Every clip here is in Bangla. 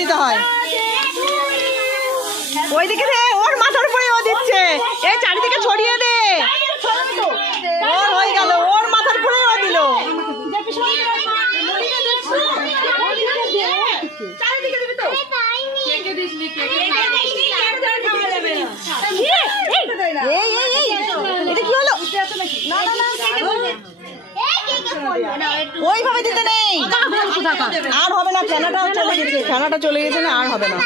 দিতে হয়। ওইদিকে দে, ওর মাথার উপরে ও দিচ্ছে। এই চারিদিকে ছড়িয়ে দে। ওর হয়ে গেল, ওর মাথার উপরে ও দিল। এটা কি হলো? ওইভাবে দিতে নেই, আর হবে না। ফেনাটাও চলে গেছে, ফেনাটা চলে গেছে না, আর হবে না।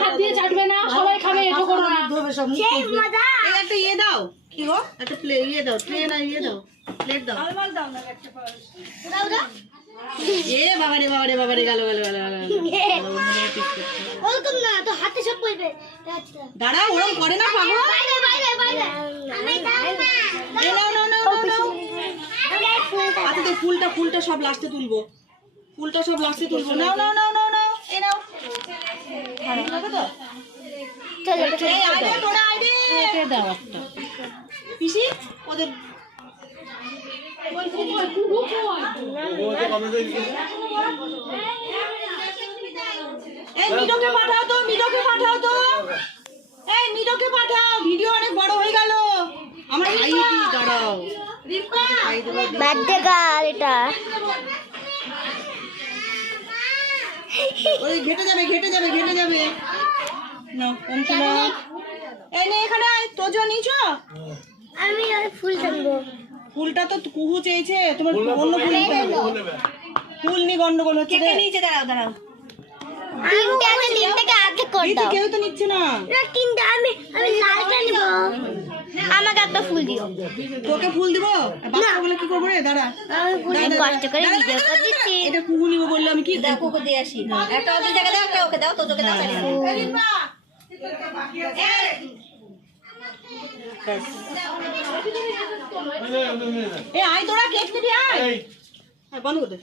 হাত দিয়ে চাটবে না, সবাই খাবে। এটা করো না, একটা ইয়ে দাও, কি গো, একটা ইয়ে দাও, ট্রে না ইয়ে দাও, প্লেট দাও। এ বাবারে বাবারে বাবারে, গেল গেল গেল গেল। দাঁড়া, ওরম করে না পাগল। আচ্ছা তো ফুলটা সব লাস্টে তুলবো, ফুলটা সব লাস্টে তুলবো। নাও নাও নাও নাও নাও, এই নাও। পিসি ওদের এই মিডোকে পাঠাও তো, মিডোকে পাঠাও তো, এই মিডোকে পাঠাও। ভিডিও অনেক বড় হয়ে গেল। আমরা খাই কি, দাঁড়াও। বার্থডে গার্ল এটা। ওই ঘেটে যাবে ঘেটে যাবে ঘেটে যাবে। নাও অঞ্চলা, এই নে এখানে আয়। তোজো নিছো? আমি ফুল টানবো। ফুলটা তো কুহু চেয়েছে, তোমার অন্য ফুল নিতে হবে। ফুল নি গন্ডগোল হচ্ছে। কে নিচে? দাঁড়াও দাঁড়াও, তিনটে আছে, তিনটাকে আগে করে দাও। কেউ তো নিচ্ছে না। না তিনটে, আমি লালটা নিব। আমাকে একটা ফুল দিও। তোকে ফুল দিব? বাচ্চা বলে কি করবো রে? দাঁড়া, আমি ফুল কষ্ট করে ভিডিও করে দিচ্ছি। এটা কুহু নিব বললে আমি কি দেখো ওকে দিয়ে আসি। একটা ওদের জায়গা দাও, একটা ওকে দাও, তো তোকে দাও। এ আয় তোরা কেক নিবি, আয়। হ্যাঁ বন্ধ করে দে।